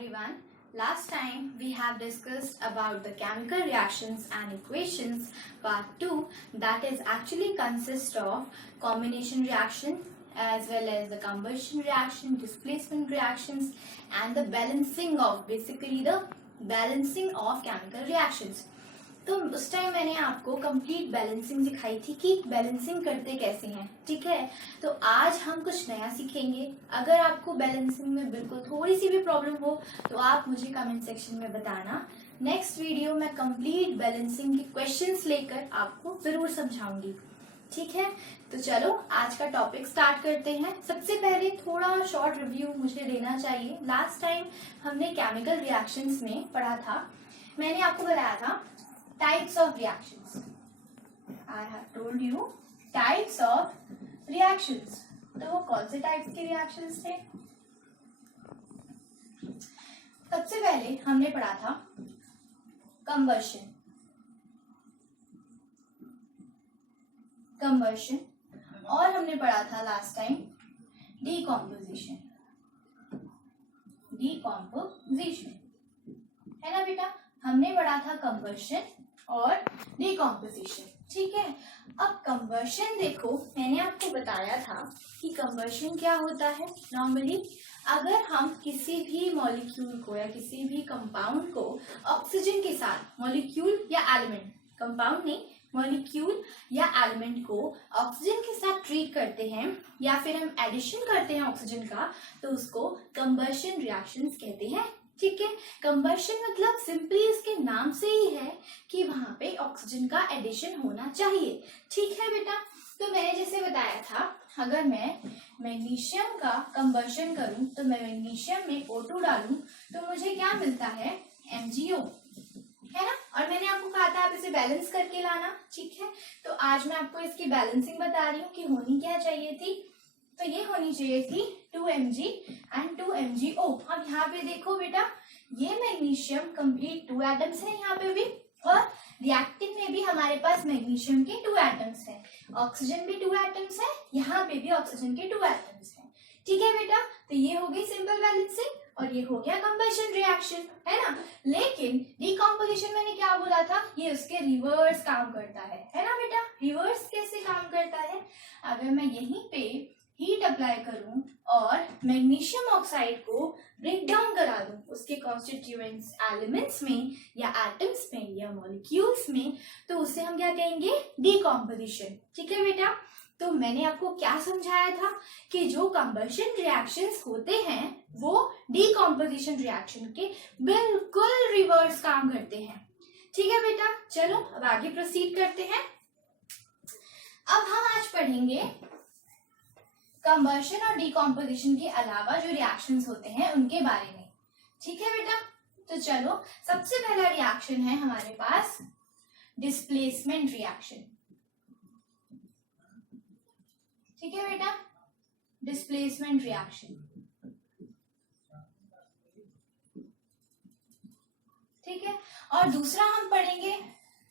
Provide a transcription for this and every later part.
everyone. Last time we have discussed about the chemical reactions and equations part 2, that is actually consists of combination reaction as well as the combustion reaction, displacement reactions and the balancing of chemical reactions. तो उस time मैंने आपको complete balancing सिखाई थी कि balancing करते कैसे हैं, ठीक है। तो आज हम कुछ नया सीखेंगे। अगर आपको बैलेंसिंग में बिल्कुल थोड़ी सी भी प्रॉब्लम हो तो आप मुझे कमेंट सेक्शन में बताना। नेक्स्ट वीडियो में कंप्लीट बैलेंसिंग के क्वेश्चंस लेकर आपको जरूर समझाऊंगी, ठीक है। तो चलो आज का टॉपिक स्टार्ट करते हैं। सबसे पहले थोड़ा शॉर्ट रिव्यू मुझे देना चाहिए। लास्ट टाइम हमने केमिकल रिएक्शंस में पढ़ा था, मैंने आपको बताया था types of reactions. I have told you types of reactions. तो वो कौन से टाइप्स के रिएक्शंस थे? सबसे पहले हमने पढ़ा था कंबर्शन और हमने पढ़ा था लास्ट टाइम डीकॉम्पोजिशन है ना बेटा। हमने पढ़ा था कंबर्शन और डीकॉम्पोजिशन, ठीक है। अब कंबर्शन देखो, मैंने आपको बताया था कि कंबर्शन क्या होता है। नॉर्मली अगर हम किसी भी मॉलिक्यूल को या किसी भी कंपाउंड को ऑक्सीजन के साथ, मॉलिक्यूल या एलिमेंट, कंपाउंड नहीं, मॉलिक्यूल या एलिमेंट को ऑक्सीजन के साथ ट्रीट करते हैं या फिर हम एडिशन करते हैं ऑक्सीजन का, तो उसको कंबर्शन रिएक्शंस कहते हैं, ठीक है। कंबर्शन मतलब सिंपली इसके नाम से ही है कि वहां पे ऑक्सीजन का एडिशन होना चाहिए, ठीक है बेटा। तो मैंने जैसे बताया था, अगर मैं मैग्नीशियम का कंबर्शन करूं तो मैं मैग्नीशियम में O2 डालूं तो मुझे क्या मिलता है, MgO, है ना। और मैंने आपको कहा था आप इसे बैलेंस करके लाना, ठीक है। तो आज मैं आपको इसकी बैलेंसिंग बता रही हूँ कि होनी क्या चाहिए थी। तो ये होनी चाहिए थी 2Mg एंड 2MgO। अब यहाँ पे देखो बेटा, ये मैग्नीशियम कंप्लीट 2 एटम्स है यहाँ पे भी, और रिएक्टिव में भी हमारे पास मैग्नीशियम के 2 एटम्स हैं, ऑक्सीजन भी 2 एटम्स है, यहाँ पे भी ऑक्सीजन के 2 एटम्स हैं, ठीक है बेटा। तो ये हो गई सिंपल बैलेंसिंग और ये हो गया कंबशन रिएक्शन, है ना। लेकिन डीकॉम्पोजिशन मैंने क्या बोला था, ये उसके रिवर्स काम करता है ना बेटा। रिवर्स कैसे काम करता है, अगर मैं यहीं पे हीट अप्लाई करूं और मैग्नीशियम ऑक्साइड को ब्रेक डाउन करा दूं उसके कॉन्स्टिट्यूएंट्स एलिमेंट्स में या एटम्स में या मॉलिक्यूल्स में, तो उसे हम क्या कहेंगे, डीकॉम्पोजिशन, ठीक है बेटा। तो मैंने आपको क्या समझाया था कि जो कंबशन रिएक्शंस होते हैं वो डीकॉम्पोजिशन रिएक्शन के बिल्कुल रिवर्स काम करते हैं, ठीक है बेटा। चलो अब आगे प्रोसीड करते हैं। अब हम आज पढ़ेंगे कंबशन और डीकॉम्पोजिशन के अलावा जो रिएक्शंस होते हैं उनके बारे में, ठीक है बेटा। तो चलो सबसे पहला रिएक्शन है हमारे पास डिस्प्लेसमेंट रिएक्शन, ठीक है बेटा, डिस्प्लेसमेंट रिएक्शन, ठीक है। और दूसरा हम पढ़ेंगे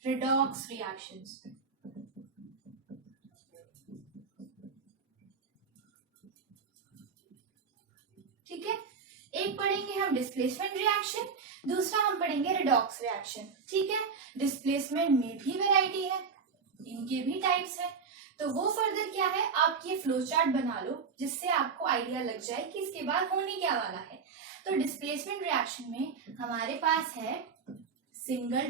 रिडॉक्स रिएक्शंस, ठीक है। एक पढ़ेंगे हम डिस्प्लेसमेंट रिएक्शन, दूसरा हम पढ़ेंगे रिडॉक्स रिएक्शन, ठीक है। डिस्प्लेसमेंट में भी वैरायटी है, इनके भी टाइप्स है, तो वो फर्दर क्या है, आप ये फ्लो चार्ट बना लो जिससे आपको आइडिया लग जाए कि इसके बाद होने क्या वाला है। तो डिस्प्लेसमेंट रिएक्शन में हमारे पास है सिंगल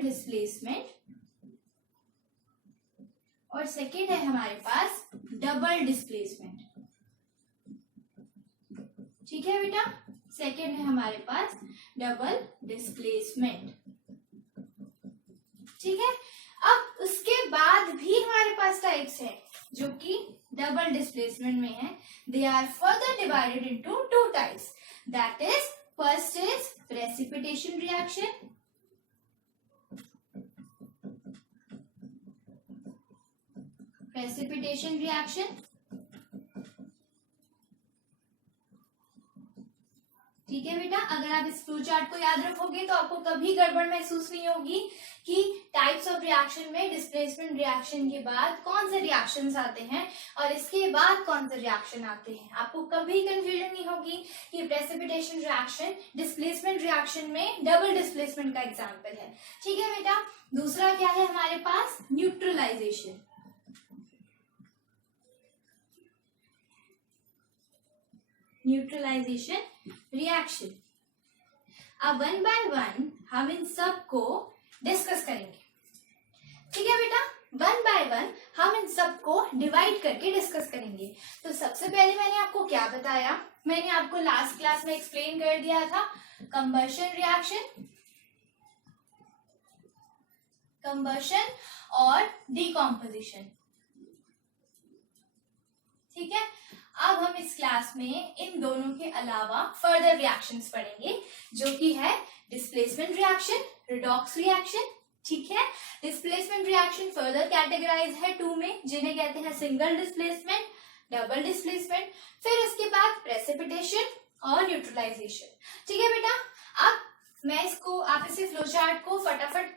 डिस्प्लेसमेंट और सेकेंड है हमारे पास डबल डिस्प्लेसमेंट, ठीक है बेटा। सेकेंड है हमारे पास डबल डिस्प्लेसमेंट, ठीक है। अब उसके बाद भी हमारे पास टाइप्स हैं जो कि डबल डिस्प्लेसमेंट में है। They are further divided into 2 types, that is first is precipitation reaction, ठीक है बेटा, अगर आप इस फ्लो चार्ट को याद रखोगे तो आपको कभी गड़बड़ महसूस नहीं होगी कि टाइप्स ऑफ रिएक्शन में डिस्प्लेसमेंट रिएक्शन के बाद कौन से रिएक्शंस आते हैं और इसके बाद कौन से रिएक्शन आते हैं। आपको कभी कंफ्यूजन नहीं होगी कि प्रेसिपिटेशन रिएक्शन डिस्प्लेसमेंट रिएक्शन में डबल डिस्प्लेसमेंट का एग्जाम्पल है। ठीक है बेटा, दूसरा क्या है हमारे पास, न्यूट्रलाइजेशन। Neutralisation reaction. अब वन बाय वन हम इन सब को डिस्कस करेंगे। ठीक है बेटा, वन बाय वन हम इन सब को डिवाइड करके डिस्कस करेंगे। तो सबसे पहले मैंने आपको क्या बताया, मैंने आपको लास्ट क्लास में एक्सप्लेन कर दिया था कंबशन रिएक्शन, कंबशन और डिकम्पोजिशन। ठीक है, अब हम इस क्लास में इन दोनों के अलावा फर्दर रिएक्शंस पढ़ेंगे, जो कि है डिस्प्लेसमेंट रिएक्शन, रिडॉक्स रिएक्शन। ठीक है, डिस्प्लेसमेंट रिएक्शन फर्दर कैटेगराइज है टू में, जिन्हें कहते हैं सिंगल डिस्प्लेसमेंट, डबल डिस्प्लेसमेंट, फिर उसके बाद प्रेसिपिटेशन और न्यूट्रलाइजेशन। ठीक है बेटा, अब मैं इसको, आप इसे फ्लो चार्ट को फटाफट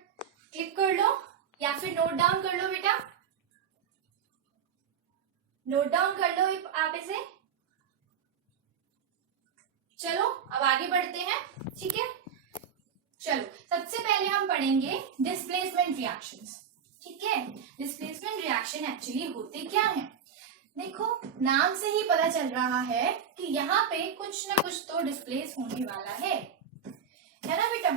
क्लिक कर लो या फिर नोट डाउन कर लो बेटा, नोट डाउन कर लो आप इसे। चलो अब आगे बढ़ते हैं। ठीक है, चलो सबसे पहले हम पढ़ेंगे डिस्प्लेसमेंट रिएक्शंस। ठीक है, डिस्प्लेसमेंट रिएक्शन एक्चुअली होते क्या हैं? देखो नाम से ही पता चल रहा है कि यहाँ पे कुछ ना कुछ तो डिस्प्लेस होने वाला है ना बेटा।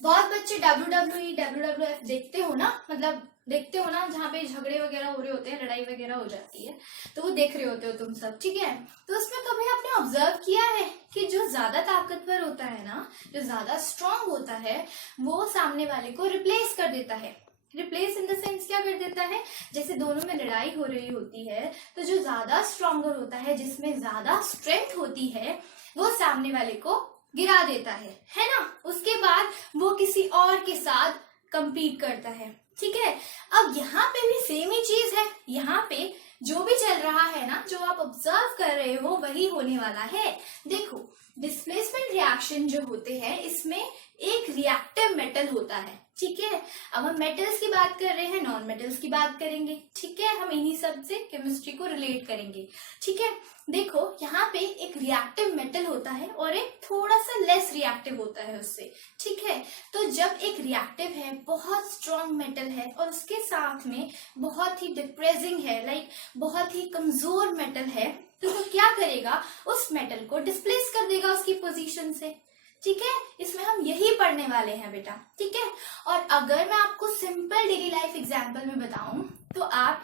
बहुत बच्चे WWE, WWF देखते हो ना, मतलब देखते हो ना, जहाँ पे झगड़े वगैरह हो रहे होते हैं, लड़ाई वगैरह हो जाती है, तो वो देख रहे होते हो तुम सब। ठीक है, तो उसमें कभी आपने ऑब्जर्व किया है कि जो ज्यादा ताकतवर होता है ना, जो ज्यादा स्ट्रांग होता है, वो सामने वाले को रिप्लेस कर देता है। रिप्लेस इन द सेंस क्या कर देता है, जैसे दोनों में लड़ाई हो रही होती है तो जो ज्यादा स्ट्रॉन्गर होता है, जिसमें ज्यादा स्ट्रेंथ होती है, वो सामने वाले को गिरा देता है ना। उसके बाद वो किसी और के साथ कंपीट करता है। ठीक है, अब यहाँ पे भी सेम ही चीज है, यहाँ पे जो भी चल रहा है ना, जो आप ऑब्जर्व कर रहे हो वही होने वाला है। देखो डिस्प्लेसमेंट रिएक्शन जो होते हैं, इसमें एक रिएक्टिव मेटल होता है। ठीक है, अब हम मेटल्स की बात कर रहे हैं, नॉन मेटल्स की बात करेंगे। ठीक है, हम इन्हीं सब से केमिस्ट्री को रिलेट करेंगे। ठीक है, देखो यहाँ पे एक रिएक्टिव मेटल होता है और एक थोड़ा सा लेस रिएक्टिव होता है उससे। ठीक है, तो जब एक रिएक्टिव है, बहुत स्ट्रॉन्ग मेटल है, और उसके साथ में बहुत ही डिप्रेसिंग है, लाइक बहुत ही कमजोर मेटल है, तो वो क्या करेगा, उस मेटल को डिस्प्लेस कर देगा उसकी पोजीशन से। ठीक है, इसमें हम यही पढ़ने वाले हैं बेटा। ठीक है, और अगर मैं आपको सिंपल डेली लाइफ एग्जांपल में बताऊं, तो आप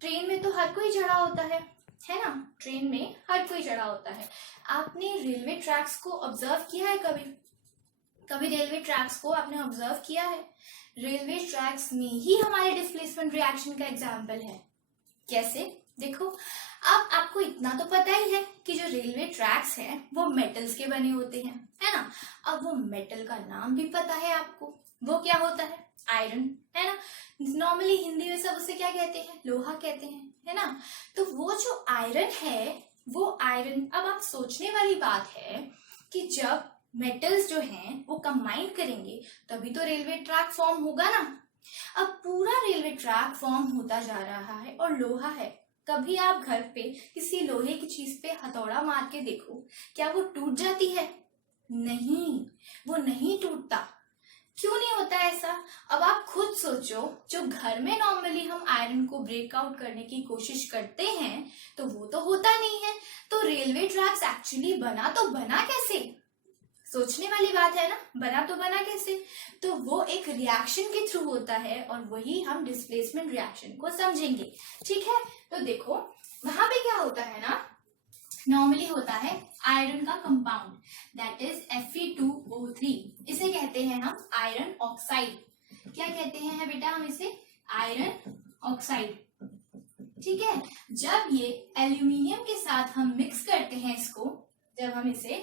ट्रेन में तो हर कोई चढ़ा होता है ना, ट्रेन में हर कोई चढ़ा होता है। आपने रेलवे ट्रैक्स को ऑब्जर्व किया है कभी रेलवे ट्रैक्स को आपने ऑब्जर्व किया है? रेलवे ट्रैक्स में ही हमारे डिस्प्लेसमेंट रिएक्शन का एग्जाम्पल है। कैसे? देखो, अब आपको इतना तो पता ही है कि जो रेलवे ट्रैक्स हैं वो मेटल्स के बने होते हैं, है ना। अब वो मेटल का नाम भी पता है आपको, वो क्या होता है? आयरन, है ना। नॉर्मली हिंदी में सब उसे क्या कहते हैं? लोहा कहते हैं, है ना। तो वो जो आयरन है, वो आयरन, अब आप सोचने वाली बात है कि जब मेटल्स जो हैं वो कंबाइन करेंगे तभी तो रेलवे ट्रैक फॉर्म होगा ना। अब पूरा रेलवे ट्रैक फॉर्म होता जा रहा है और लोहा है। कभी आप घर पे किसी लोहे की चीज पे हथौड़ा मार के देखो, क्या वो टूट जाती है? नहीं, वो नहीं टूटता। क्यों नहीं होता ऐसा? अब आप खुद सोचो, जो घर में नॉर्मली हम आयरन को ब्रेकआउट करने की कोशिश करते हैं तो वो तो होता नहीं है, तो रेलवे ट्रैक्स एक्चुअली बना कैसे? सोचने वाली बात है ना, बना कैसे? तो वो एक रिएक्शन के थ्रू होता है और वही हम डिस्प्लेसमेंट रिएक्शन को समझेंगे। ठीक है, तो देखो वहां पे क्या होता है ना, नॉर्मली होता है आयरन का कंपाउंड, दैट इज Fe2O3। इसे कहते हैं हम आयरन ऑक्साइड। क्या कहते हैं बेटा हम इसे? Iron oxide. ठीक है, जब ये एल्यूमिनियम के साथ हम मिक्स करते हैं इसको, जब हम इसे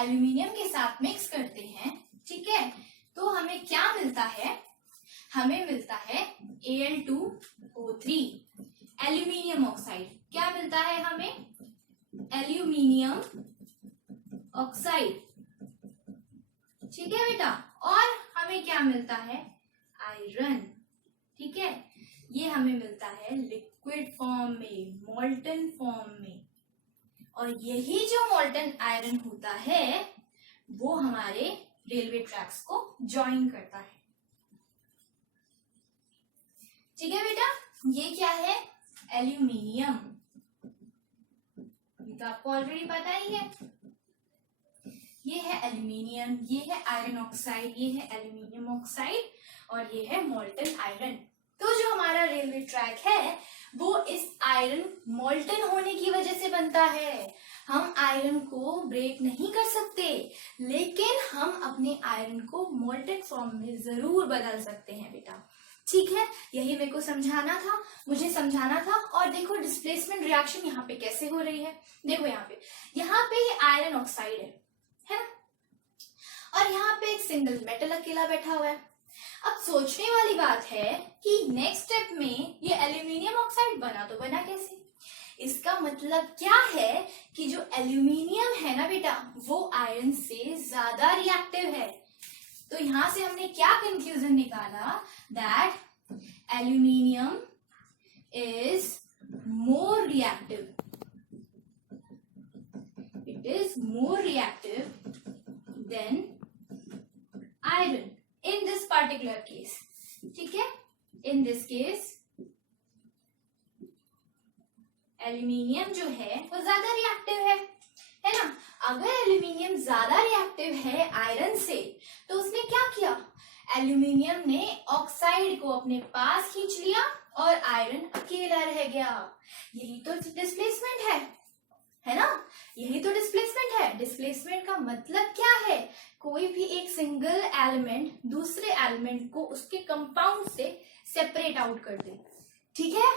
एल्यूमिनियम के साथ मिक्स करते हैं, ठीक है, तो हमें क्या मिलता है? हमें मिलता है Al2O3, एल्यूमिनियम ऑक्साइड। क्या मिलता है हमें? एल्यूमिनियम ऑक्साइड, ठीक है बेटा। और हमें क्या मिलता है, आयरन, ठीक है। ये हमें मिलता है लिक्विड फॉर्म में, मोल्टन फॉर्म में। और यही जो मोल्टन आयरन होता है वो हमारे रेलवे ट्रैक्स को ज्वाइन करता है, ठीक है बेटा। ये क्या है, एल्यूमिनियम, ये तो आपको ऑलरेडी पता ही है। ये है एल्यूमिनियम, ये है आयरन ऑक्साइड, ये है एल्यूमिनियम ऑक्साइड और ये है मोल्टन आयरन। तो जो हमारा रेलवे ट्रैक है वो इस आयरन मोल्टन होने की वजह से बनता है। हम आयरन को ब्रेक नहीं कर सकते, लेकिन हम अपने आयरन को मोल्टन फॉर्म में जरूर बदल सकते हैं बेटा, ठीक है। यही मेरे को समझाना था, मुझे समझाना था। और देखो डिस्प्लेसमेंट रिएक्शन यहाँ पे कैसे हो रही है, देखो यहाँ पे ये आयरन ऑक्साइड है ना, और यहाँ पे एक सिंगल मेटल अकेला बैठा हुआ है। अब सोचने वाली बात है कि नेक्स्ट स्टेप में ये एल्यूमिनियम ऑक्साइड बना, तो बना कैसे। इसका मतलब क्या है कि जो एल्यूमिनियम है ना बेटा वो आयरन से ज्यादा रिएक्टिव है। तो यहां से हमने क्या कंक्लूजन निकाला, that aluminium is more reactive, it is more reactive than iron in this particular case, ठीक है। in this case एल्यूमिनियम जो है वो ज्यादा रिएक्टिव है ना। अगर एल्यूमिनियम ज्यादा रिएक्टिव है आयरन से तो उसने क्या किया, एल्यूमिनियम ने ऑक्साइड को अपने पास खींच लिया और आयरन अकेला रह गया। यही तो डिस्प्लेसमेंट है ना, यही तो डिस्प्लेसमेंट है। डिस्प्लेसमेंट का मतलब क्या है, कोई भी एक सिंगल एलिमेंट दूसरे एलिमेंट को उसके कंपाउंड से सेपरेट आउट कर दे, ठीक है।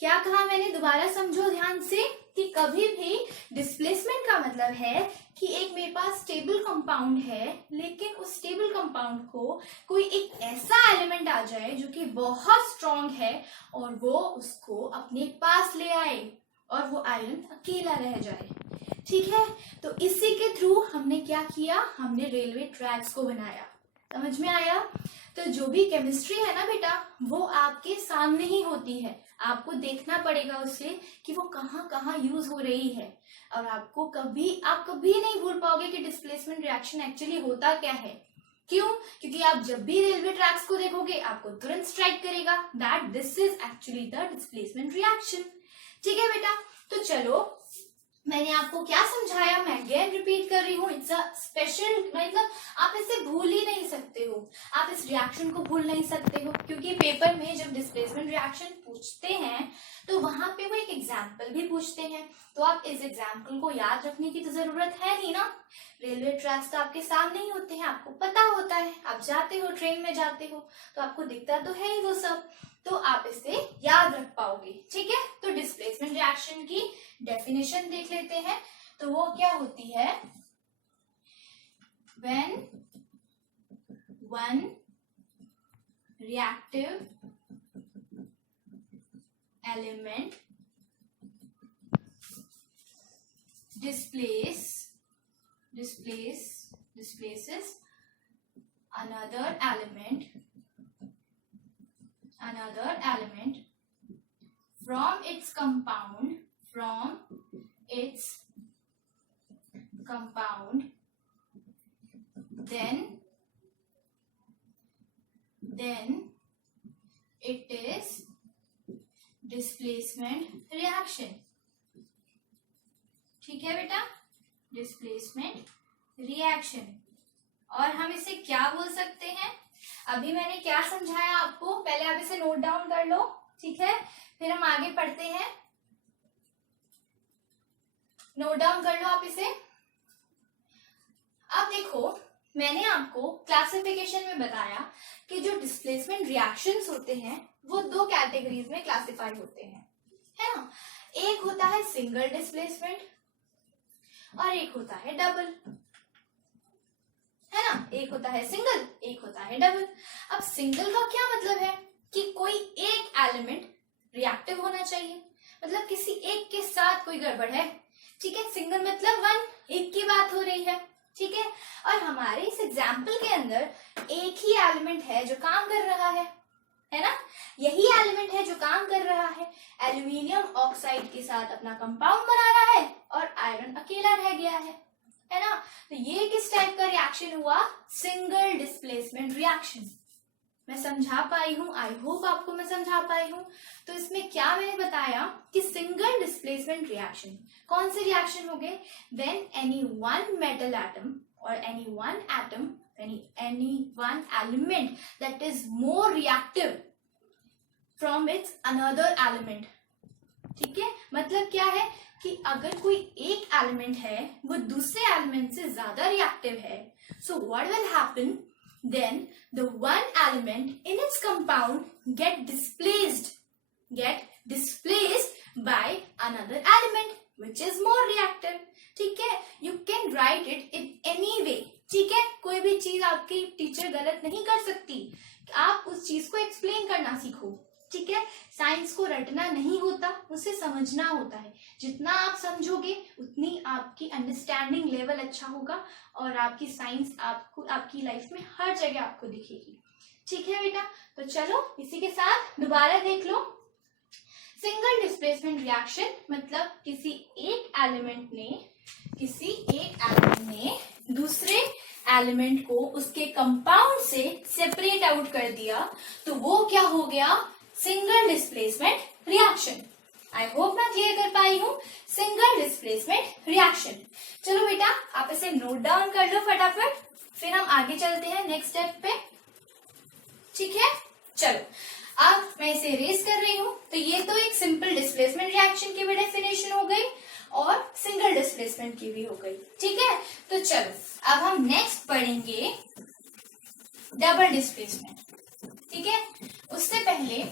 क्या कहा मैंने, दोबारा समझो ध्यान से कि कभी भी डिस्प्लेसमेंट का मतलब है कि एक मेरे पास स्टेबल कंपाउंड है, लेकिन उस स्टेबल कंपाउंड को कोई एक ऐसा एलिमेंट आ जाए जो कि बहुत स्ट्रांग है और वो उसको अपने पास ले आए और वो आयरन अकेला रह जाए, ठीक है। तो इसी के थ्रू हमने क्या किया, हमने रेलवे ट्रैक्स को बनाया। समझ में आया। तो जो भी केमिस्ट्री है ना बेटा वो आपके सामने ही होती है, आपको देखना पड़ेगा उसे कि वो कहाँ कहाँ यूज हो रही है। और आप कभी नहीं भूल पाओगे कि डिस्प्लेसमेंट रिएक्शन एक्चुअली होता क्या है। क्यों, क्योंकि आप जब भी रेलवे ट्रैक्स को देखोगे आपको तुरंत स्ट्राइक करेगा that this is actually the displacement reaction, ठीक है बेटा। तो चलो मैंने आपको क्या समझाया मैं अगेन रिपीट कर रही हूँ, इट्स अ स्पेशल, मतलब आप इसे भूल ही नहीं सकते हो, आप इस रिएक्शन को भूल नहीं सकते हो, क्योंकि पेपर में जब डिस्प्लेसमेंट रिएक्शन पूछते हैं तो वहां पे वो एक एग्जाम्पल भी पूछते हैं। तो आप इस एग्जाम्पल को याद रखने की तो जरूरत है नहीं ना, रेलवे ट्रैक्स तो आपके सामने ही होते हैं, आपको पता होता है, आप जाते हो ट्रेन में जाते हो तो आपको दिखता तो है ही वो सब, तो आप इसे याद रख पाओगे, ठीक है। तो डिस्प्लेसमेंट रिएक्शन की डेफिनेशन देख लेते हैं। तो वो क्या होती है, when one reactive element displaces another element from its compound, then it is displacement reaction, ठीक है बेटा, डिस्प्लेसमेंट रिएक्शन। और हम इसे क्या बोल सकते हैं, अभी मैंने क्या समझाया आपको, पहले आप इसे नोट डाउन कर लो, ठीक है, फिर हम आगे पढ़ते हैं। नोट डाउन कर लो आप इसे। अब देखो मैंने आपको क्लासिफिकेशन में बताया कि जो डिस्प्लेसमेंट रिएक्शंस होते हैं वो दो कैटेगरीज में क्लासिफाई होते हैं, है ना। एक होता है सिंगल डिस्प्लेसमेंट और एक होता है डबल, है ना। एक होता है सिंगल, एक होता है डबल। अब सिंगल का क्या मतलब है कि कोई एक एलिमेंट रिएक्टिव होना चाहिए, मतलब किसी एक के साथ कोई गड़बड़ है, ठीक है, सिंगल मतलब वन, एक की बात हो रही है, ठीक है। और हमारे इस एग्जाम्पल के अंदर एक ही एलिमेंट है जो काम कर रहा है ना, यही एलिमेंट है जो काम कर रहा है। एल्यूमिनियम ऑक्साइड के साथ अपना कंपाउंड बना रहा है और आयरन अकेला रह गया है ना। तो ये किस टाइप का रिएक्शन हुआ? Single displacement reaction. मैं समझा पाई हूँ? आई होप आपको मैं समझा पाई हूँ। तो इसमें क्या मैंने बताया कि सिंगल डिस्प्लेसमेंट रिएक्शन कौन से रिएक्शन हो गए? When any one metal atom और any one element that is more reactive from its another element. ठीक है, मतलब क्या है कि अगर कोई एक एलिमेंट है वो दूसरे एलिमेंट से ज्यादा रिएक्टिव है, so what will happen? Then the one element in its compound get displaced by another element which is more reactive. ठीक है, you can write it in any way. ठीक है, कोई भी चीज आपकी टीचर गलत नहीं कर सकती, आप उस चीज को एक्सप्लेन करना सीखो। ठीक है, साइंस को रटना नहीं होता, उसे समझना होता है। जितना आप समझोगे उतनी आपकी अंडरस्टैंडिंग लेवल अच्छा होगा और आपकी साइंस आपको आपकी लाइफ में हर जगह आपको दिखेगी। ठीक है बेटा, तो चलो इसी के साथ दोबारा देख लो। सिंगल डिस्प्लेसमेंट रिएक्शन मतलब किसी एक एलिमेंट ने दूसरे एलिमेंट को उसके कंपाउंड से सेपरेट आउट कर दिया, तो वो क्या हो गया? Single displacement reaction. I hope मैं क्लियर कर पाई हूँ। Single displacement reaction. चलो बेटा आप इसे नोट डाउन कर लो फटाफट, फिर हम आगे चलते हैं नेक्स्ट स्टेप पे। ठीक है, चलो अब मैं इसे रेस कर रही हूँ। तो ये तो एक सिंपल डिस्प्लेसमेंट रिएक्शन की भी डेफिनेशन हो गई और सिंगल डिस्प्लेसमेंट की भी हो गई। ठीक है, तो चलो अब हम नेक्स्ट पढ़ेंगे डबल डिस्प्लेसमेंट। ठीक है, उससे पहले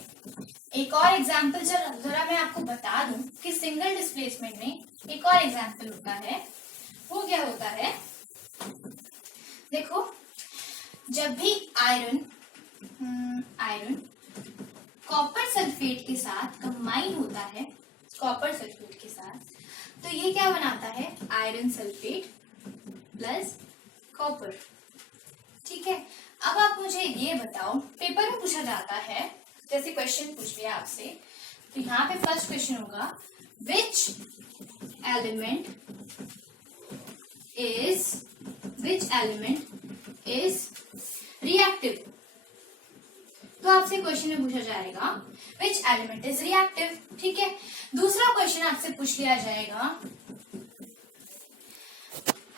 एक और एग्जाम्पल जरा मैं आपको बता दूं कि सिंगल डिस्प्लेसमेंट में एक और एग्जाम्पल होता है। वो क्या होता है? देखो, जब भी आयरन कॉपर सल्फेट के साथ कंबाइन होता है, कॉपर सल्फेट के साथ, तो ये क्या बनाता है? Iron sulphate plus copper. ठीक है, अब आप मुझे ये बताओ, पेपर में पूछा जाता है, जैसे क्वेश्चन पूछ लिया आपसे, तो यहाँ पे फर्स्ट क्वेश्चन होगा विच एलिमेंट इज रिएक्टिव। तो आपसे क्वेश्चन में पूछा जाएगा विच एलिमेंट इज रिएक्टिव। ठीक है, दूसरा क्वेश्चन आपसे पूछ लिया जाएगा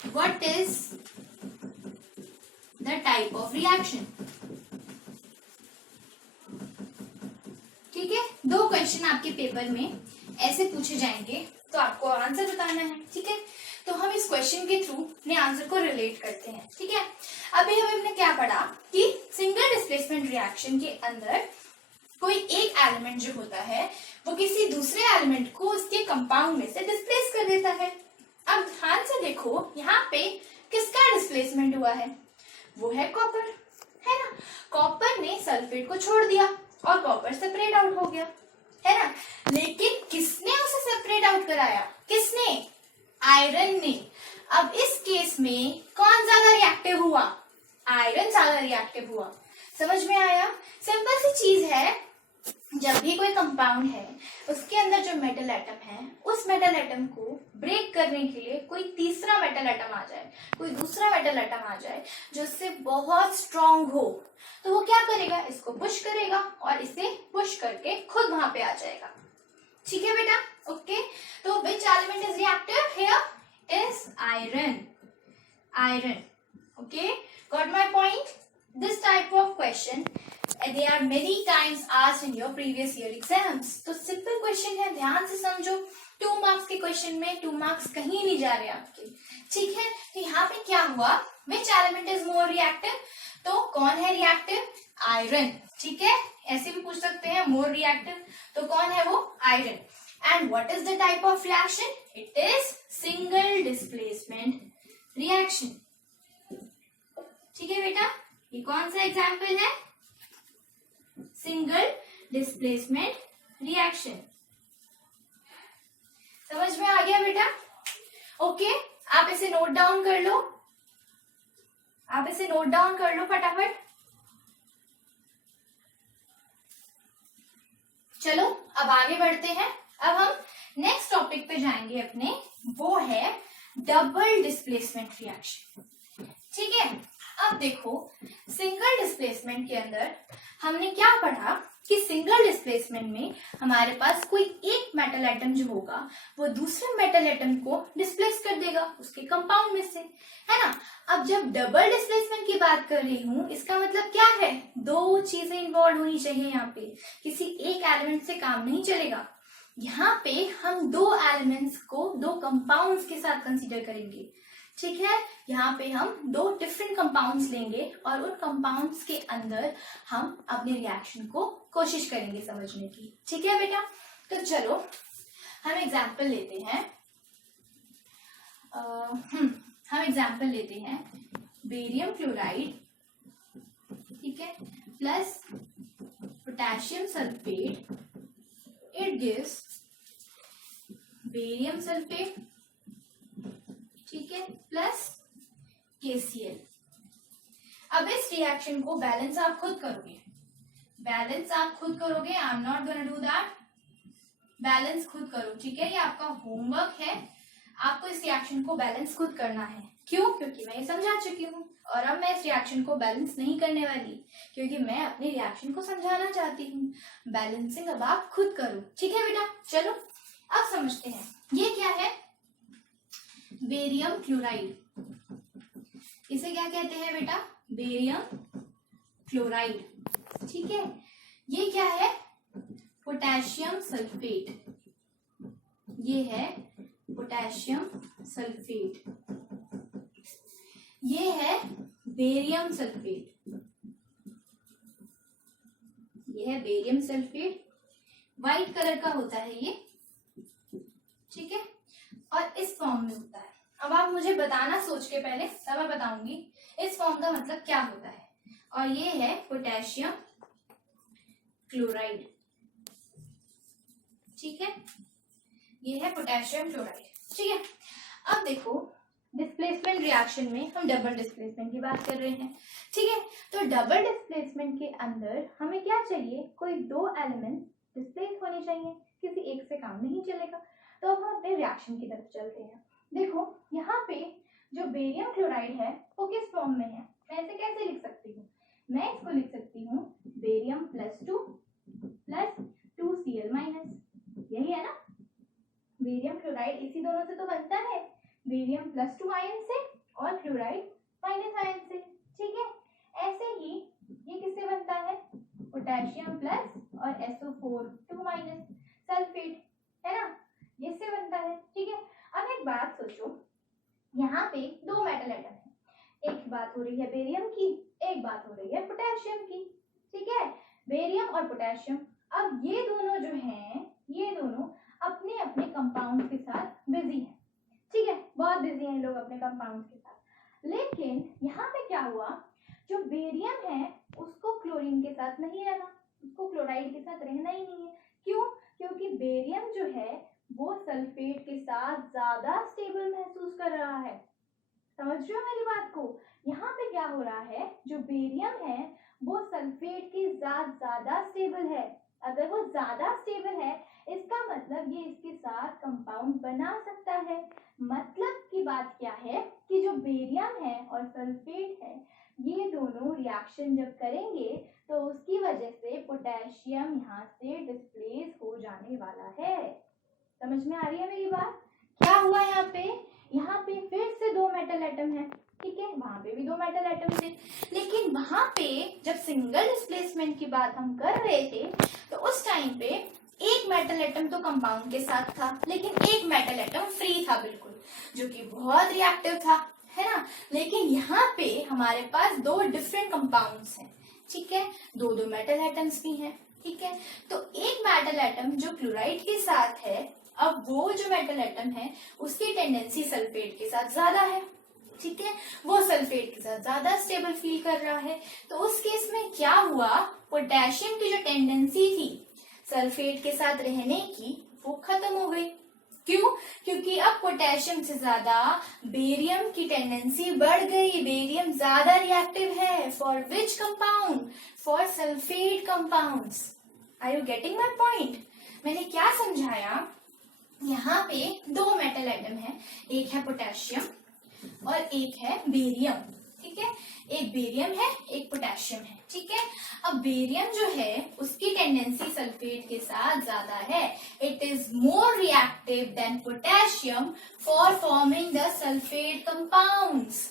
what is the type of reaction. ठीक है, दो क्वेश्चन आपके पेपर में ऐसे पूछे जाएंगे, तो आपको आंसर बताना है। ठीक है, तो हम इस क्वेश्चन के थ्रू अपने आंसर को रिलेट करते हैं। ठीक है, अभी हमने क्या पढ़ा कि सिंगल डिस्प्लेसमेंट रिएक्शन के अंदर कोई एक एलिमेंट जो होता है वो किसी दूसरे एलिमेंट को उसके कंपाउंड में से डिस्प्लेस कर देता है। अब ध्यान से देखो, यहाँ पे किसका डिस्प्लेसमेंट हुआ है? वो है कॉपर, है ना। कॉपर ने सल्फेट को छोड़ दिया और कॉपर सेपरेट आउट हो गया, है ना। लेकिन किसने उसे सेपरेट आउट कराया? किसने? आयरन ने। अब इस केस में कौन ज्यादा रिएक्टिव हुआ? आयरन ज्यादा रिएक्टिव हुआ। समझ में आया? सिंपल सी चीज है, जब भी कोई कंपाउंड है उसके अंदर जो मेटल एटम है, उस मेटल एटम को ब्रेक करने के लिए कोई तीसरा मेटल एटम आ जाए, कोई दूसरा मेटल एटम आ जाए जो इससे बहुत स्ट्रांग हो, तो वो क्या करेगा? इसको पुश करेगा और इसे पुश करके खुद वहां पे आ जाएगा। ठीक है बेटा, ओके। तो which element is reactive here? Is iron. Okay, got my point? This type of question they are many times asked in your previous year exams. तो सिंपल क्वेश्चन है, ध्यान से समझो। 2 मार्क्स के क्वेश्चन में 2 मार्क्स कहीं नहीं जा रहे आपके। ठीक है, तो यहाँ पे क्या हुआ? Which element is more reactive? तो कौन है रिएक्टिव? आयरन। ठीक है, ऐसे भी पूछ सकते हैं, मोर रिएक्टिव, तो कौन है वो? Iron. And what is the type of reaction? It is single displacement reaction. ठीक है बेटा, ये कौन सा एग्जाम्पल है? Single displacement reaction. समझ में आ गया बेटा? ओके, आप इसे नोट डाउन कर लो, आप इसे नोट डाउन कर लो फटाफट। चलो अब आगे बढ़ते हैं। अब हम नेक्स्ट टॉपिक पे जाएंगे अपने, वो है डबल डिस्प्लेसमेंट रिएक्शन। ठीक है, अब देखो सिंगल डिस्प्लेसमेंट के अंदर हमने क्या पढ़ा कि सिंगल डिस्प्लेसमेंट में हमारे पास कोई एक मेटल एटम जो होगा वो दूसरे मेटल एटम को डिस्प्लेस कर देगा उसके कंपाउंड में से, है ना। अब जब डबल डिस्प्लेसमेंट की बात कर रही हूं, इसका मतलब क्या है, दो चीजें इन्वॉल्व होनी चाहिए यहाँ पे, किसी एक एलिमेंट से काम नहीं चलेगा। यहाँ पे हम दो एलिमेंट्स को दो कंपाउंड्स के साथ कंसीडर करेंगे। ठीक है, यहाँ पे हम दो डिफरेंट कंपाउंड्स लेंगे और उन कंपाउंड्स के अंदर हम अपने रिएक्शन को कोशिश करेंगे समझने की। ठीक है बेटा, तो चलो हम एग्जाम्पल लेते हैं। हम एग्जाम्पल लेते हैं बेरियम क्लोराइड, ठीक है, plus potassium sulphate, it gives barium sulphate, ठीक है, प्लस KCl। अब इस रिएक्शन को बैलेंस आप खुद करोगे, बैलेंस आप खुद करोगे, I am not gonna do that, balance खुद करो। ठीक है, ये आपका होमवर्क है, आपको इस रिएक्शन को बैलेंस खुद करना है। क्यों? क्योंकि मैं ये समझा चुकी हूँ और अब मैं इस रिएक्शन को बैलेंस नहीं करने वाली, क्योंकि मैं अपने रिएक्शन को समझाना चाहती हूँ। बैलेंसिंग अब आप खुद करो। ठीक है बेटा, चलो अब समझते हैं ये क्या है। बेरियम क्लोराइड, इसे क्या कहते हैं बेटा, बेरियम क्लोराइड। ठीक है, ये क्या है, पोटेशियम सल्फेट, ये है पोटेशियम सल्फेट, ये है बेरियम सल्फेट, ये है बेरियम सल्फेट, व्हाइट कलर का होता है ये। ठीक है, और इस फॉर्म में होता है। अब आप मुझे बताना सोच के पहले, तब मैं बताऊंगी इस फॉर्म का मतलब क्या होता है। और ये है पोटेशियम क्लोराइड। ठीक है, ये है पोटेशियम क्लोराइड। ठीक है, अब देखो डिस्प्लेसमेंट रिएक्शन में हम डबल डिस्प्लेसमेंट की बात कर रहे हैं। ठीक है, तो डबल डिस्प्लेसमेंट के अंदर हमें क्या चाहिए, कोई दो एलिमेंट डिस्प्लेस होने चाहिए, किसी एक से काम नहीं चलेगा। तो अब हम अपने रिएक्शन की तरफ चलते हैं। देखो यहाँ पे जो बेरियम क्लोराइड है वो किस फॉर्म में है, मैं इसे कैसे लिख सकती हूँ, मैं इसको लिख सकती हूँ बेरियम +2 प्लस 2Cl माइनस, यही है ना। बेरियम क्लोराइड इसी दोनों से तो बनता है, बेरियम +2 आयन से और क्लोराइड माइनस आयन से। ठीक है, ऐसे ही ये किससे बनता है, पोटेशियम प्लस और SO4 2 माइनस सल्फेट, है ना, इससे बनता है। ठीक है, अब एक बात सोचो, यहाँ पे दो मेटल एटम है, एक बात हो रही है बेरियम की, एक बात हो रही है पोटेशियम की। ठीक है, बेरियम और पोटेशियम, अब ये दोनों जो हैं, ये दोनों अपने अपने कंपाउंड के साथ बिजी हैं। ठीक है, बहुत बिजी हैं लोग अपने कंपाउंड के साथ। लेकिन यहाँ पे क्या हुआ, जो बेरियम है उसको क्लोरीन के साथ नहीं रहना, उसको क्लोराइड के साथ रहना ही नहीं है। क्यों? क्योंकि बेरियम जो है वो सल्फेट के साथ ज्यादा स्टेबल महसूस कर रहा है। समझ रहे हो मेरी बात को? यहाँ पे क्या हो रहा है, जो बेरियम है वो सल्फेट के साथ ज्यादा स्टेबल है। अगर वो ज्यादा स्टेबल है, इसका मतलब ये इसके साथ कंपाउंड बना सकता है। मतलब की बात क्या है कि जो बेरियम है और सल्फेट है, ये दोनों रिएक्शन जब करेंगे तो उसकी वजह से पोटेशियम यहाँ से डिस्प्लेस हो जाने वाला है। समझ में आ रही है मेरी बात? क्या हुआ यहाँ पे फिर से दो मेटल एटम है। ठीक है, वहां पे भी दो मेटल एटम थे, लेकिन वहां पे जब सिंगल डिस्प्लेसमेंट की बात हम कर रहे थे तो उस टाइम पे एक मेटल एटम तो कंपाउंड के साथ था, लेकिन एक मेटल एटम फ्री था बिल्कुल, जो कि बहुत रिएक्टिव था, है ना। लेकिन यहाँ पे हमारे पास दो डिफरेंट कंपाउंड्स हैं। ठीक है, दो दो मेटल एटम्स भी हैं। ठीक है, तो एक मेटल एटम जो क्लोराइड के साथ है, अब वो जो मेटल एटम है उसकी टेंडेंसी सल्फेट के साथ ज्यादा है। ठीक है, वो सल्फेट के साथ ज्यादा स्टेबल फील कर रहा है। तो उस केस में क्या हुआ, पोटेशियम की जो टेंडेंसी थी सल्फेट के साथ रहने की, वो खत्म हो गई। क्यों? क्योंकि अब पोटेशियम से ज्यादा बेरियम की टेंडेंसी बढ़ गई, बेरियम ज्यादा रिएक्टिव है। For which compound? For sulphate compounds. Are you getting my point? मैंने क्या समझाया, यहाँ पे दो मेटल एटम है, एक है पोटेशियम और एक है बेरियम। ठीक है, एक बेरियम है एक पोटेशियम है। ठीक है, अब बेरियम जो है उसकी टेंडेंसी सल्फेट के साथ ज्यादा है। It is more reactive than potassium for forming the sulphate compounds.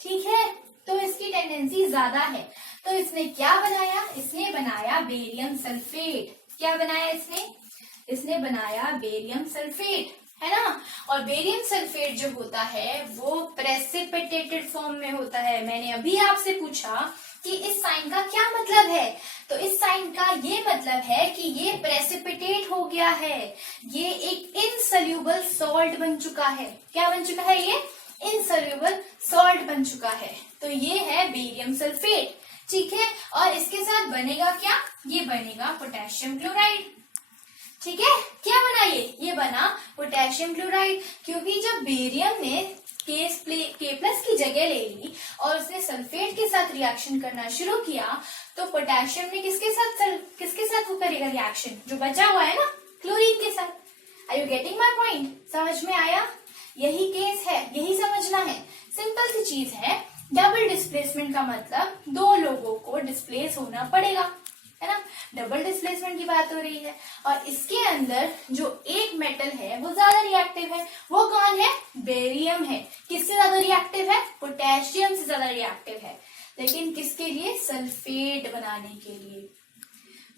ठीक है, तो इसकी टेंडेंसी ज्यादा है। तो इसने क्या बनाया? इसने बनाया बेरियम सल्फेट। क्या बनाया इसने? इसने बनाया बेरियम सल्फेट, है ना। और बेरियम सल्फेट जो होता है वो प्रेसिपिटेटेड फॉर्म में होता है। मैंने अभी आपसे पूछा कि इस साइन का क्या मतलब है, तो इस साइन का ये मतलब है कि ये प्रेसिपिटेट हो गया है, ये एक इनसोल्यूबल सॉल्ट बन चुका है। क्या बन चुका है? ये इनसोल्यूबल सॉल्ट बन चुका है। तो ये है बेरियम सल्फेट। ठीक है, और इसके साथ बनेगा क्या? ये बनेगा पोटेशियम क्लोराइड। ठीक है, क्या बना ये बना पोटेशियम क्लोराइड। क्योंकि जब बेरियम ने के प्लस की जगह ले ली और उसने सल्फेट के साथ रिएक्शन करना शुरू किया, तो पोटेशियम ने किसके साथ वो करेगा रिएक्शन? जो बचा हुआ है ना, क्लोरीन के साथ। Are you getting my point? समझ में आया? यही केस है, यही समझना है। सिंपल सी चीज है। डबल डिस्प्लेसमेंट का मतलब दो लोगों को डिस्प्लेस होना पड़ेगा, है ना। डबल डिस्प्लेसमेंट की बात हो रही है। और इसके अंदर जो एक मेटल है वो ज्यादा रिएक्टिव है। वो कौन है? बेरियम है। किससे ज्यादा रिएक्टिव है? पोटेशियम से ज्यादा रिएक्टिव है। लेकिन किसके लिए? सल्फेट बनाने के लिए।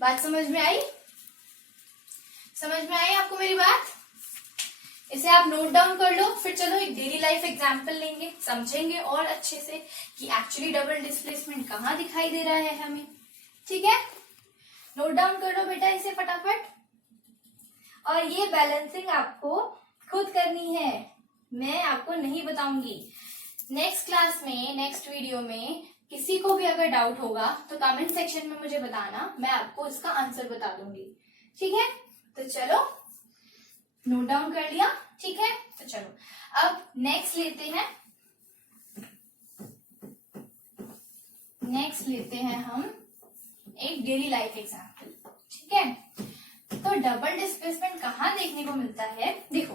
बात समझ में आई? समझ में आई आपको मेरी बात? इसे आप नोट डाउन कर लो, फिर चलो एक डेली लाइफ एग्जाम्पल लेंगे, समझेंगे और अच्छे से कि एक्चुअली डबल डिस्प्लेसमेंट कहाँ दिखाई दे रहा है हमें। ठीक है, नोट डाउन कर लो बेटा इसे फटाफट। और ये बैलेंसिंग आपको खुद करनी है, मैं आपको नहीं बताऊंगी। नेक्स्ट क्लास में, नेक्स्ट वीडियो में किसी को भी अगर डाउट होगा तो कमेंट सेक्शन में मुझे बताना, मैं आपको इसका आंसर बता दूंगी। ठीक है, तो चलो नोट डाउन कर लिया। ठीक है, तो चलो अब नेक्स्ट लेते हैं हम एक डेली लाइफ एग्जाम्पल। ठीक है, तो डबल डिस्प्लेसमेंट कहाँ देखने को मिलता है? देखो,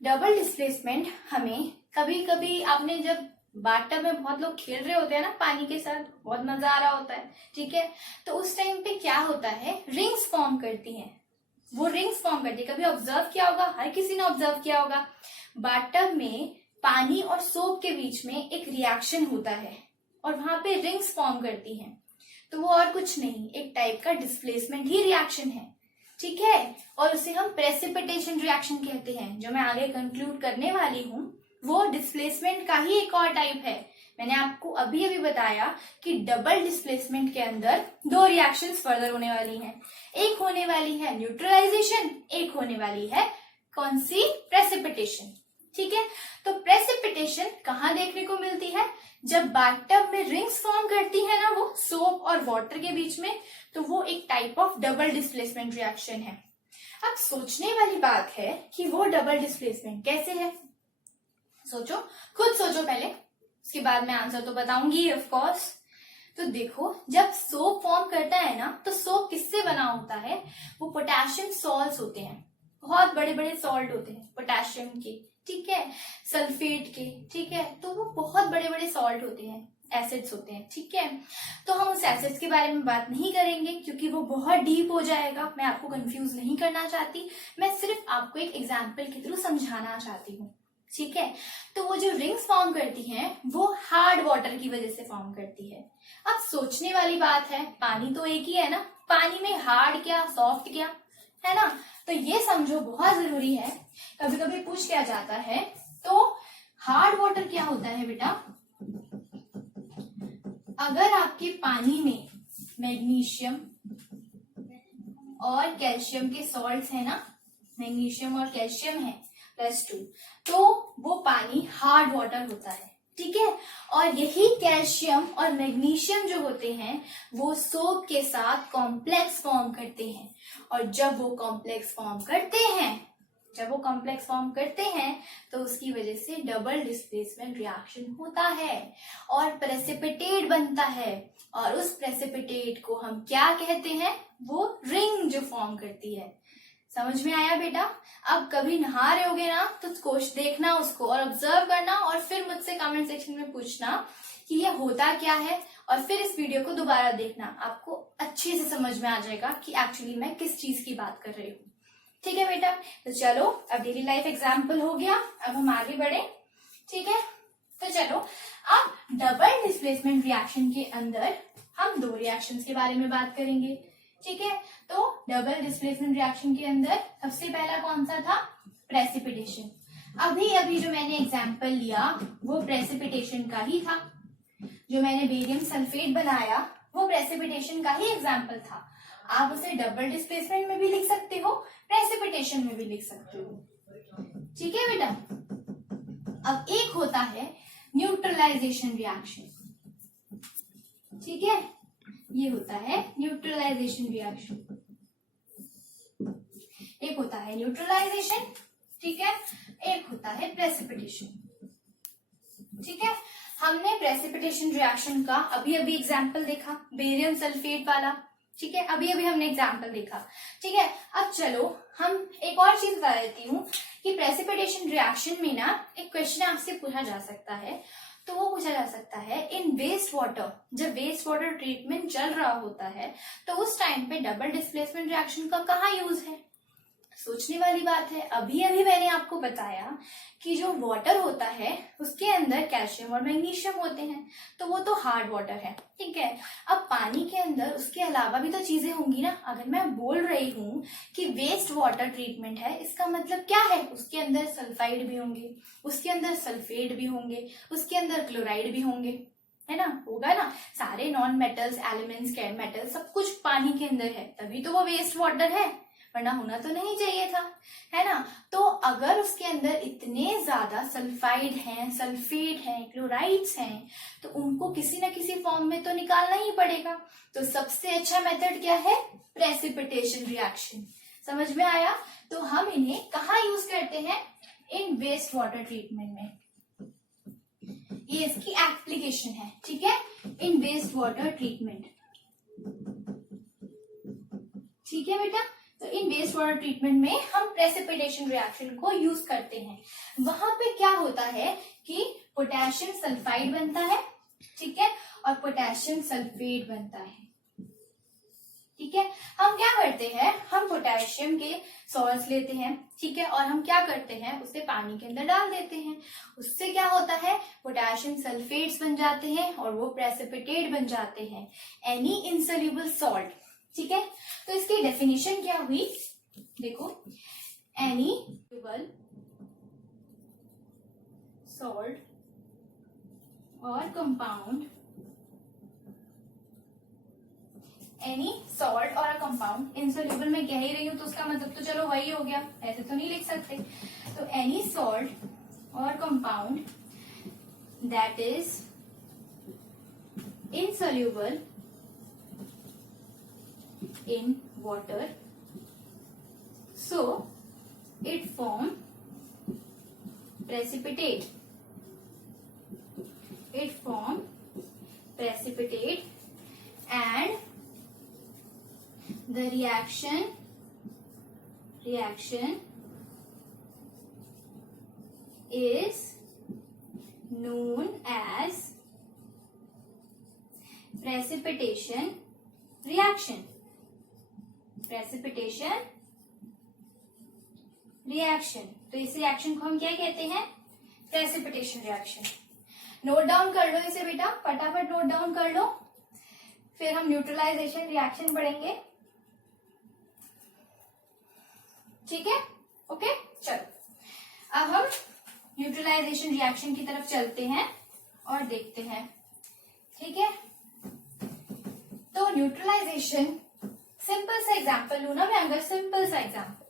डबल डिस्प्लेसमेंट हमें कभी कभी, आपने जब बाथटब में बहुत लोग खेल रहे होते हैं ना पानी के साथ, बहुत मजा आ रहा होता है। ठीक है, तो उस टाइम पे क्या होता है, रिंग्स फॉर्म करती हैं। वो रिंग्स फॉर्म करती है, कभी ऑब्जर्व किया होगा, हर किसी ने ऑब्जर्व किया होगा। बाथटब में पानी और सोप के बीच में एक रिएक्शन होता है और वहां पे रिंग्स फॉर्म करती हैं। तो वो और कुछ नहीं, एक टाइप का डिस्प्लेसमेंट ही रिएक्शन है। ठीक है, और उसे हम प्रेसिपिटेशन रिएक्शन कहते हैं। जो मैं आगे कंक्लूड करने वाली हूँ वो डिस्प्लेसमेंट का ही एक और टाइप है। मैंने आपको अभी बताया कि डबल डिस्प्लेसमेंट के अंदर दो रिएक्शंस फर्दर होने वाली हैं। एक होने वाली है न्यूट्रलाइजेशन, एक होने वाली है कौन सी? प्रेसिपिटेशन। ठीक है, तो प्रेसिपिटेशन कहाँ देखने को मिलती है? जब बाथटब में रिंग्स फॉर्म करती है ना वो सोप और वाटर के बीच में, तो वो एक type of double displacement reaction है। अब सोचने वाली बात है कि वो डबल डिस्प्लेसमेंट कैसे है। सोचो, खुद सोचो पहले, उसके बाद मैं आंसर तो बताऊंगी ऑफ कोर्स। तो देखो, जब सोप फॉर्म करता है ना, तो सोप किससे बना होता है? वो पोटेशियम सॉल्ट्स होते हैं, बहुत बड़े बड़े सॉल्ट होते हैं पोटेशियम के। ठीक है, सल्फेट के। ठीक है, तो वो बहुत बड़े बड़े सॉल्ट होते हैं, एसिड्स होते हैं। ठीक है, तो हम उस एसिड्स के बारे में बात नहीं करेंगे क्योंकि वो बहुत डीप हो जाएगा, मैं आपको कंफ्यूज नहीं करना चाहती, मैं सिर्फ आपको एक एग्जाम्पल के थ्रू समझाना चाहती हूँ। ठीक है, तो वो जो रिंग्स फॉर्म करती हैं वो हार्ड वाटर की वजह से फॉर्म करती है। अब सोचने वाली बात है, पानी तो एक ही है ना, पानी में हार्ड क्या सॉफ्ट क्या, है ना। तो ये समझो, बहुत जरूरी है, कभी कभी पूछ किया जाता है। तो हार्ड वाटर क्या होता है बेटा? अगर आपके पानी में मैग्नीशियम और कैल्शियम के सॉल्ट्स है ना, मैग्नीशियम और कैल्शियम है +2, तो वो पानी हार्ड वाटर होता है। ठीक है, और यही कैल्शियम और मैग्नीशियम जो होते हैं वो सोप के साथ कॉम्प्लेक्स फॉर्म करते हैं, और जब वो कॉम्प्लेक्स फॉर्म करते हैं जब वो कॉम्प्लेक्स फॉर्म करते हैं तो उसकी वजह से डबल डिस्प्लेसमेंट रिएक्शन होता है और प्रेसिपिटेट बनता है, और उस प्रेसिपिटेट को हम क्या कहते हैं, वो रिंग जो फॉर्म करती है। समझ में आया बेटा? अब कभी नहा रहे होगे ना तो कोश देखना उसको और ऑब्जर्व करना, और फिर मुझसे कमेंट सेक्शन में पूछना कि ये होता क्या है, और फिर इस वीडियो को दोबारा देखना, आपको अच्छे से समझ में आ जाएगा कि एक्चुअली मैं किस चीज की बात कर रही हूँ। ठीक है बेटा? तो चलो, अब डेली लाइफ एग्जाम्पल हो गया, अब हम आगे बढ़े। ठीक है, तो चलो अब डबल डिस्प्लेसमेंट रिएक्शन के अंदर हम दो रिएक्शंस के बारे में बात करेंगे। ठीक है, तो डबल डिस्प्लेसमेंट रिएक्शन के अंदर सबसे पहला कौन सा था, प्रेसिपिटेशन। अभी जो मैंने एग्जाम्पल लिया वो प्रेसिपिटेशन का ही था, जो मैंने बेरियम सल्फेट बनाया वो प्रेसिपिटेशन का ही एग्जाम्पल था। आप उसे डबल डिस्प्लेसमेंट में भी लिख सकते हो, प्रेसिपिटेशन में भी लिख सकते हो। ठीक है बेटा? अब एक होता है न्यूट्रलाइजेशन रिएक्शन। ठीक है, ये होता है न्यूट्रलाइजेशन रिएक्शन। एक होता है न्यूट्रलाइजेशन, ठीक है, एक होता है प्रेसिपिटेशन। ठीक है, हमने प्रेसिपिटेशन रिएक्शन का अभी एग्जाम्पल देखा, बेरियम सल्फेट वाला। ठीक है, अभी हमने एग्जाम्पल देखा। ठीक है, अब चलो हम एक और चीज बता देती हूँ कि प्रेसिपिटेशन रिएक्शन में ना एक क्वेश्चन आपसे पूछा जा सकता है, तो वो पूछा जा सकता है इन वेस्ट वाटर, जब वेस्ट वाटर ट्रीटमेंट चल रहा होता है तो उस टाइम पे डबल डिस्प्लेसमेंट रिएक्शन का कहाँ यूज है। सोचने वाली बात है। अभी मैंने आपको बताया कि जो वाटर होता है उसके अंदर कैल्शियम और मैग्नीशियम होते हैं, तो वो तो हार्ड वाटर है। ठीक है, अब पानी के अंदर उसके अलावा भी तो चीजें होंगी ना। अगर मैं बोल रही हूँ कि वेस्ट वाटर ट्रीटमेंट है, इसका मतलब क्या है, उसके अंदर सल्फाइड भी होंगे, उसके अंदर सल्फेट भी होंगे, उसके अंदर क्लोराइड भी होंगे, है ना, होगा ना। सारे नॉन मेटल्स, एलिमेंट्स, मेटल सब कुछ पानी के अंदर है, तभी तो वो वेस्ट वाटर है, वरना होना तो नहीं चाहिए था, है ना। तो अगर उसके अंदर इतने ज्यादा सल्फाइड हैं, सल्फेट हैं, क्लोराइड्स हैं, तो उनको किसी न किसी फॉर्म में तो निकालना ही पड़ेगा। तो सबसे अच्छा मेथड क्या है, प्रेसिपिटेशन रिएक्शन। समझ में आया? तो हम इन्हें कहाँ यूज करते हैं, इन वेस्ट वाटर ट्रीटमेंट में, ये इसकी एप्लीकेशन है। ठीक है, इन वेस्ट वाटर ट्रीटमेंट। ठीक है बेटा, तो इन वेस्ट वाटर ट्रीटमेंट में हम प्रेसिपिटेशन रिएक्शन को यूज करते हैं। वहां पे क्या होता है कि पोटेशियम सल्फाइड बनता है, ठीक है, और पोटेशियम सल्फेट बनता है। ठीक है, हम क्या करते हैं, हम पोटेशियम के सॉल्ट्स लेते हैं, ठीक है, और हम क्या करते हैं, उसे पानी के अंदर डाल देते हैं। उससे क्या होता है, पोटेशियम सल्फेट्स बन जाते हैं और वो प्रेसिपिटेट बन जाते हैं, एनी इनसोल्यूबल सॉल्ट। ठीक है, तो इसकी डेफिनेशन क्या हुई, देखो, एनी सॉल्ट और कंपाउंड, एनी सॉल्ट और अ कंपाउंड, इनसोल्यूबल में कह ही रही हूं तो उसका मतलब तो चलो वही हो गया, ऐसे तो नहीं लिख सकते। तो एनी सॉल्ट और compound that is insoluble in water, so it form precipitate. It form precipitate, and the reaction is known as precipitation reaction. Precipitation reaction, तो इस रिएक्शन को हम क्या कहते हैं, प्रेसिपिटेशन रिएक्शन। नोट डाउन कर लो इसे बेटा, फटाफट नोट डाउन कर लो, फिर हम न्यूट्रलाइजेशन रिएक्शन पढ़ेंगे। ठीक है, ओके, चलो अब हम न्यूट्रलाइजेशन रिएक्शन की तरफ चलते हैं और देखते हैं। ठीक है, तो न्यूट्रलाइजेशन, सिंपल सा एग्जाम्पल लू ना मैं, अगर सिंपल सा एग्जाम्पल,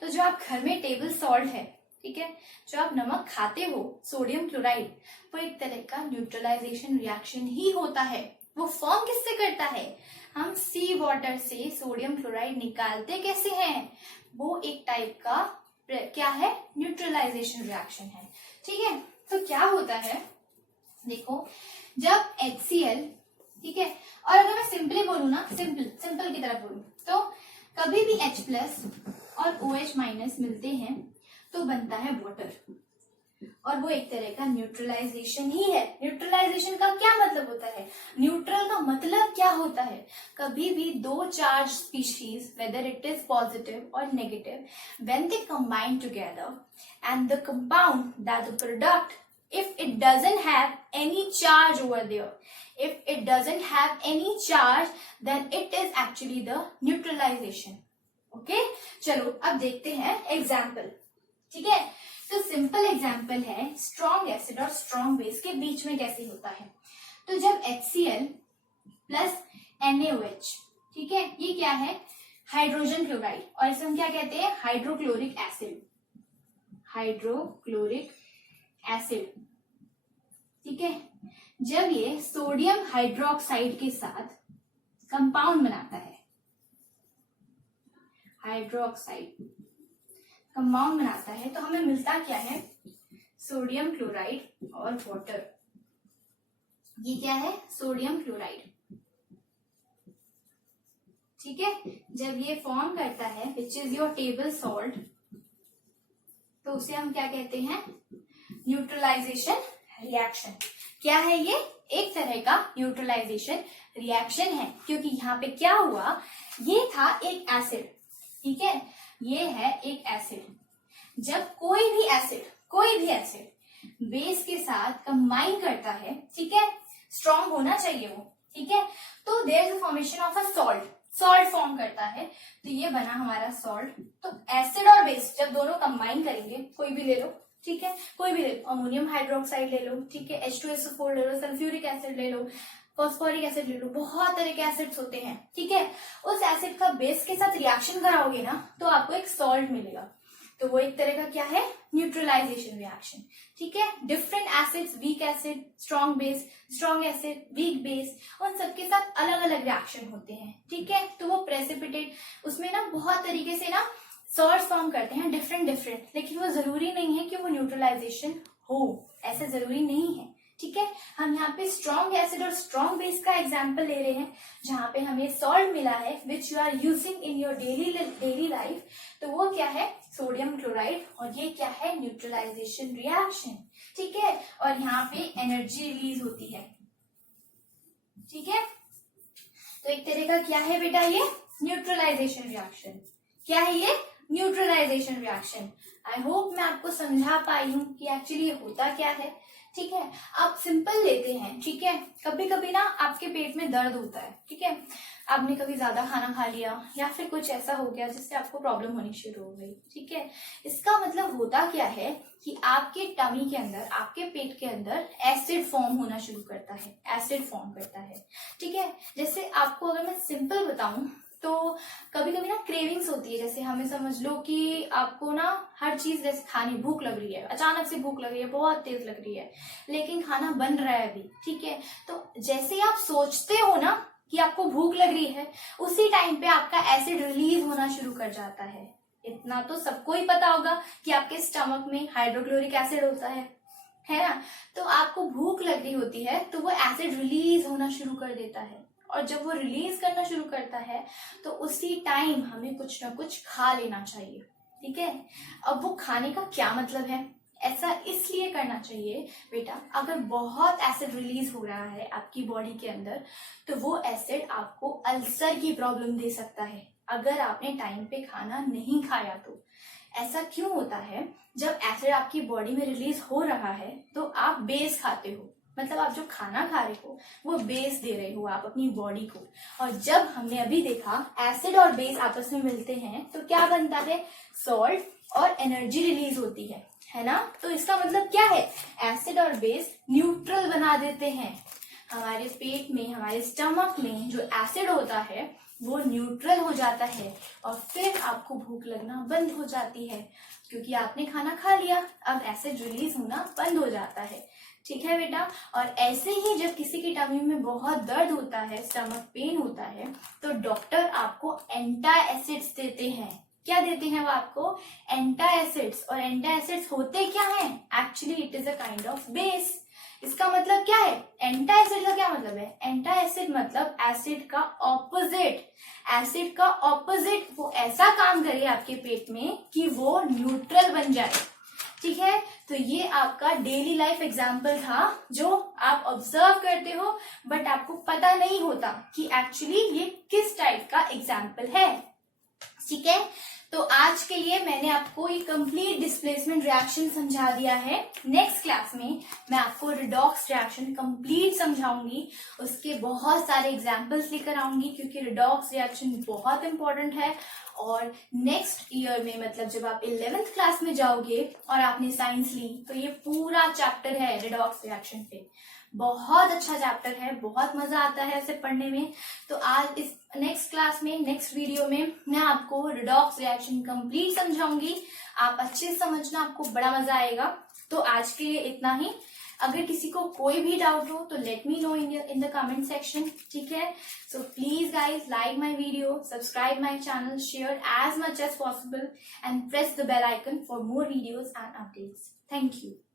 तो जो आप घर में टेबल सॉल्ट है, ठीक है, जो आप नमक खाते हो, सोडियम क्लोराइड, वो एक तरह का न्यूट्रलाइजेशन रिएक्शन ही होता है। वो फॉर्म किससे करता है, हम सी वाटर से सोडियम क्लोराइड निकालते कैसे हैं, वो एक टाइप का क्या है, न्यूट्रलाइजेशन रिएक्शन है। ठीक है, तो क्या होता है, देखो जब HCl, ठीक है, और अगर मैं सिंपली बोलूँ ना, सिंपल की तरफ बोलूँ तो कभी भी H+ और OH- मिलते हैं तो बनता है वाटर, और वो एक तरह का न्यूट्रलाइजेशन ही है। न्यूट्रलाइजेशन का क्या मतलब होता है, न्यूट्रल का मतलब क्या होता है, कभी भी दो charge species whether it is positive और negative, when they combine together and the compound that the product, if it doesn't have any charge over there, if it doesn't have any charge, then it is actually the neutralization. okay, चलो अब देखते हैं example. ठीक है, तो simple example है strong acid और strong base के बीच में कैसे होता है। तो जब HCl प्लस NaOH, ठीक है, ये क्या है, हाइड्रोजन क्लोराइड, और इसे हम क्या कहते हैं, हाइड्रोक्लोरिक एसिड, हाइड्रोक्लोरिक एसिड। ठीक है, जब ये सोडियम हाइड्रोक्साइड के साथ कंपाउंड बनाता है, हाइड्रोक्साइड कंपाउंड बनाता है, तो हमें मिलता क्या है, सोडियम क्लोराइड और वाटर। ये क्या है, सोडियम क्लोराइड। ठीक है, जब ये फॉर्म करता है which is your table salt, तो उसे हम क्या कहते हैं, न्यूट्रलाइजेशन रिएक्शन। क्या है ये, एक तरह का न्यूट्रलाइजेशन रिएक्शन है, क्योंकि यहाँ पे क्या हुआ, ये था एक एसिड, ठीक है, ये है एक एसिड। जब कोई भी एसिड बेस के साथ कंबाइन करता है, ठीक है, स्ट्रॉन्ग होना चाहिए वो, ठीक है, तो there is a formation of a salt form करता है, तो ये बना हमारा सॉल्ट। तो एसिड और बेस जब दोनों कंबाइन करेंगे, कोई भी ले लो, ठीक है, कोई भी ले लो, अमोनियम हाइड्रोक्साइड ले लो, ठीक है, H2SO4 ले लो, सल्फ्यूरिक एसिड ले लो, फॉस्फोरिक एसिड ले लो, बहुत तरह के एसिड्स होते हैं। ठीक है, उस एसिड का बेस के साथ रिएक्शन कराओगे ना, तो आपको एक सॉल्ट मिलेगा, तो वो एक तरह का क्या है, न्यूट्रलाइजेशन रिएक्शन। ठीक है, different acids, weak acid, strong base, strong acid, weak base, उन सबके साथ अलग अलग रिएक्शन होते हैं। ठीक है, तो वो प्रेसिपिटेट, उसमें ना बहुत तरीके से ना सॉल्ट फॉर्म करते हैं, डिफरेंट, लेकिन वो जरूरी नहीं है कि वो न्यूट्रलाइजेशन हो, ऐसा जरूरी नहीं है। ठीक है, हम यहाँ पे स्ट्रॉन्ग एसिड और स्ट्रॉन्ग बेस का एग्जाम्पल ले रहे हैं, जहां पे हमें सॉल्ट मिला है which you are using in your daily life, तो वो क्या है, सोडियम क्लोराइड, और ये क्या है, न्यूट्रलाइजेशन रिएक्शन। ठीक है, और यहाँ पे एनर्जी रिलीज होती है। ठीक है, तो एक तरह का क्या है बेटा, ये न्यूट्रलाइजेशन रिएक्शन। क्या है ये, न्यूट्रलाइजेशन रिएक्शन। आई होप मैं आपको समझा पाई हूँ कि एक्चुअली ये होता क्या है। ठीक है, आप सिंपल लेते हैं। ठीक है, कभी कभी ना आपके पेट में दर्द होता है, ठीक है, आपने कभी ज्यादा खाना खा लिया या फिर कुछ ऐसा हो गया जिससे आपको प्रॉब्लम होनी शुरू हो गई। ठीक है, इसका मतलब होता क्या है कि आपके टमी के अंदर, आपके पेट के अंदर एसिड फॉर्म होना शुरू करता है, एसिड फॉर्म करता है। ठीक है, जैसे आपको अगर मैं सिंपल बताऊं तो कभी कभी ना क्रेविंग्स होती है, जैसे हमें समझ लो कि आपको ना हर चीज जैसे खाने, भूख लग रही है, अचानक से भूख लग रही है, बहुत तेज लग रही है, लेकिन खाना बन रहा है अभी। ठीक है, तो जैसे ही आप सोचते हो ना कि आपको भूख लग रही है, उसी टाइम पे आपका एसिड रिलीज होना शुरू कर जाता है। इतना तो सबको ही पता होगा कि आपके स्टमक में हाइड्रोक्लोरिक एसिड होता है ना, तो आपको भूख लग रही होती है तो वो एसिड रिलीज होना शुरू कर देता है, और जब वो रिलीज करना शुरू करता है तो उसी टाइम हमें कुछ ना कुछ खा लेना चाहिए। ठीक है, अब वो खाने का क्या मतलब है, ऐसा इसलिए करना चाहिए बेटा, अगर बहुत एसिड रिलीज हो रहा है आपकी बॉडी के अंदर, तो वो एसिड आपको अल्सर की प्रॉब्लम दे सकता है अगर आपने टाइम पे खाना नहीं खाया तो। ऐसा क्यों होता है, जब एसिड आपकी बॉडी में रिलीज हो रहा है तो आप बेस खाते हो, मतलब आप जो खाना खा रहे हो वो बेस दे रहे हो आप अपनी बॉडी को, और जब हमने अभी देखा एसिड और बेस आपस में मिलते हैं तो क्या बनता है, सॉल्ट, और एनर्जी रिलीज होती है ना। तो इसका मतलब क्या है, एसिड और बेस न्यूट्रल बना देते हैं। हमारे पेट में, हमारे स्टमक में जो एसिड होता है वो न्यूट्रल हो जाता है, और फिर आपको भूख लगना बंद हो जाती है, क्योंकि आपने खाना खा लिया, अब एसिड रिलीज होना बंद हो जाता है। ठीक है बेटा, और ऐसे ही जब किसी की टमी में बहुत दर्द होता है, स्टमक पेन होता है, तो डॉक्टर आपको एंटी एसिड्स देते हैं। क्या देते हैं वो आपको? एंटासिड्स। और एंटासिड्स होते क्या हैं? Actually it is a kind of base. इसका मतलब क्या है? एंटासिड का क्या मतलब है? एंटासिड मतलब एसिड का ऑपोजिट। एसिड का ऑपोजिट वो ऐसा काम करे आपके पेट में कि वो न्यूट्रल बन जाए। ठीक है, तो ये आपका डेली लाइफ एग्जाम्पल था जो आप ऑब्जर्व करते हो बट आपको पता नहीं होता कि एक्चुअली ये किस टाइप का एग्जाम्पल है। ठीक है, तो आज के लिए मैंने आपको ये कंप्लीट डिस्प्लेसमेंट रिएक्शन समझा दिया है। नेक्स्ट क्लास में मैं आपको रिडॉक्स रिएक्शन कंप्लीट समझाऊंगी, उसके बहुत सारे एग्जाम्पल्स लेकर आऊंगी क्योंकि रिडॉक्स रिएक्शन बहुत इंपॉर्टेंट है। और नेक्स्ट ईयर में मतलब जब आप 11th क्लास में जाओगे और आपने साइंस ली तो ये पूरा चैप्टर है रिडॉक्स रिएक्शन पे। बहुत अच्छा चैप्टर है, बहुत मजा आता है इसे पढ़ने में। तो आज इस नेक्स्ट क्लास में, नेक्स्ट वीडियो में मैं आपको रिडॉक्स रिएक्शन कंप्लीट समझाऊंगी। आप अच्छे से समझना, आपको बड़ा मजा आएगा। तो आज के लिए इतना ही। अगर किसी को कोई भी डाउट हो तो let me know in the comment section. ठीक है, so please guys like my video, subscribe my channel, share as much as possible and press the bell icon for more videos and updates. Thank you.